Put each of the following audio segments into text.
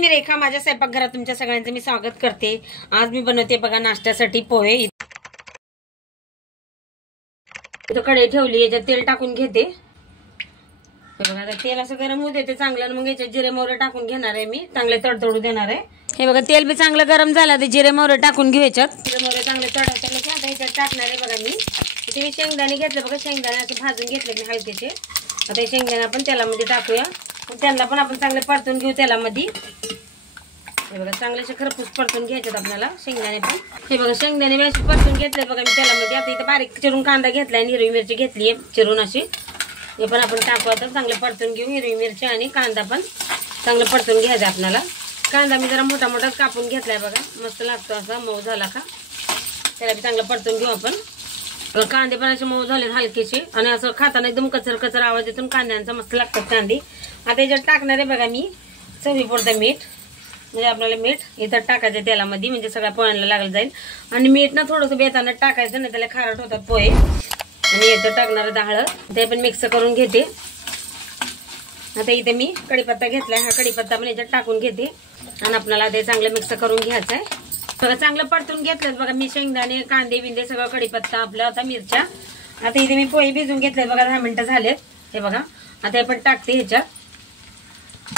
मी रेखा, माझ्या स्वयंपाकघरात तुमच्या सगळ्यांचं मी स्वागत करते। आज मी बनवते बघा नाश्त्यासाठी पोहे। इथं कढई ठेवली, याच्यात तेल टाकून घेते। बघा आता तेल असं गरम होऊ देते चांगलं, मग याच्यात जिरे मोहरी टाकून घेणार आहे मी, चांगले तडतडू देणार आहे। हे बघा तेल बी चांगलं गरम झालं, ते जिरे मोहरी टाकून घेऊ याच्यात। जिरे मोहरी चांगले तडतडले की आता याच्यात टाकणार आहे बघा मी। इथे मी शेंगदाणे घेतले बघा, शेंगदाणे असे भाजून घेतले मी हलकेचे। आता हे शेंगदाणे आपण तेलामध्ये टाकूया, त्यांना पण आपण चांगले परतून घेऊ तेलामध्ये। हे बघा चांगलेसे खरपूस परतून घ्यायचे आपल्याला शेंगदाणे पण। हे बघा शेंगदाणे मी असे परतून घेतले बघा मी तेलामध्ये। आता इथं बारीक चिरून कांदा घेतलाय आणि हिरवी मिरची घेतली आहे चिरून अशी, हे पण आपण टाकू। आता चांगले परतून घेऊ, हिरवी मिरची आणि कांदा पण चांगलं परतून घ्यायचं आपल्याला। कांदा मी जरा मोठा मोठाच कापून घेतलाय बघा, मस्त लागतो असा मऊ झाला का। त्याला बी चांगलं परतून घेऊ आपण। कांदे पण असे मऊ झाले हलकेचे आणि असं खाताना एकदम कचर कचर आवाज येतो कांद्यांचा, मस्त लागतात कांदे। आता याच्यात टाकणार आहे बघा मी चवीपुरतं मीठ, म्हणजे आपल्याला मीठ इथं टाकायचं तेलामध्ये, म्हणजे सगळ्या पोह्यांना लागलं जाईल। आणि मीठ ना थोडंसं बेताना टाकायचं, नाही त्याला खारट होतात पोहे। आणि याच्यात टाकणार डाळ, ते पण मिक्स करून घेते। आता इथे मी कढीपत्ता घेतलाय, हा कढीपत्ता पण याच्यात टाकून घेते आणि आपल्याला ते चांगलं मिक्स करून घ्यायचं आहे। सगळं चांगलं परतून घेतलं बघा मी, शेंगदाणे कांदे बिंदे सगळं, कढीपत्ता आपलं, आता मिरच्या। आता इथे मी पोहे भिजून घेतले बघा, 10 मिनिटं झालेत। हे बघा आता हे पण टाकते ह्याच्यात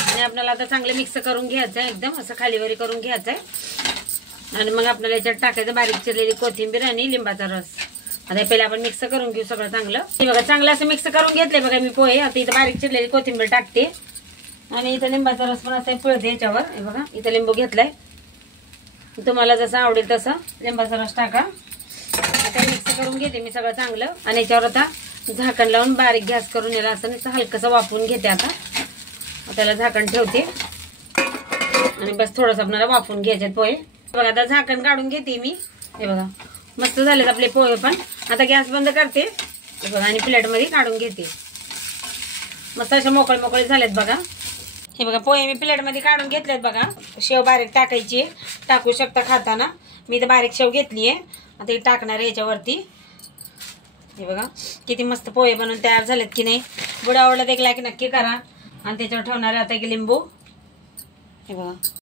आणि आपल्याला आता चांगलं मिक्स करून घ्यायचं आहे, एकदम असं खालीवरी करून घ्यायचं आहे। आणि मग आपल्याला याच्यात टाकायचं बारीक चिरलेली कोथिंबीर आणि लिंबाचा रस। आता पहिला आपण मिक्स करून घेऊ सगळं चांगलं। हे बघा चांगलं असं मिक्स करून घेतले बघा मी पोहे। आता इथं बारीक चिरलेली कोथिंबीर टाकते आणि इथं लिंबाचा रस पण असं पिळते याच्यावर। हे बघा इथं लिंबू घेतलाय, तुम्हाला जसं आवडेल तसं लिंबाचा रस टाका। आता मिक्स करून घेते मी सगळं चांगलं आणि याच्यावर आता झाकण लावून बारीक गॅस करून याला असं हलकसं वाफवून घेते। आता त्याला झाकण ठेवते आणि बस थोडंसं आपल्याला वाफवून घ्यायचे पोहे। बघा आता झाकण काढून घेते मी। हे बघा मस्त झालेत आपले पोहे पण। आता गॅस बंद करते हे बघा आणि प्लेटमध्ये काढून घेते। मस्त असे मोकळे मोकळे झालेत बघा। हे बघा पोहे मी प्लेटमध्ये काढून घेतलेत बघा। शेव बारीक टाकायची, टाकू शकता खाताना। मी तर बारीक शेव घेतली आहे, आता हे टाकणार आहे याच्यावरती। हे बघा किती मस्त पोहे बनवून तयार झालेत की नाही। व्हिडिओ आवडला तर एक लाईक नक्की करा आणि त्याच्यावर ठेवणार आहे आता एक लिंबू। हे बघा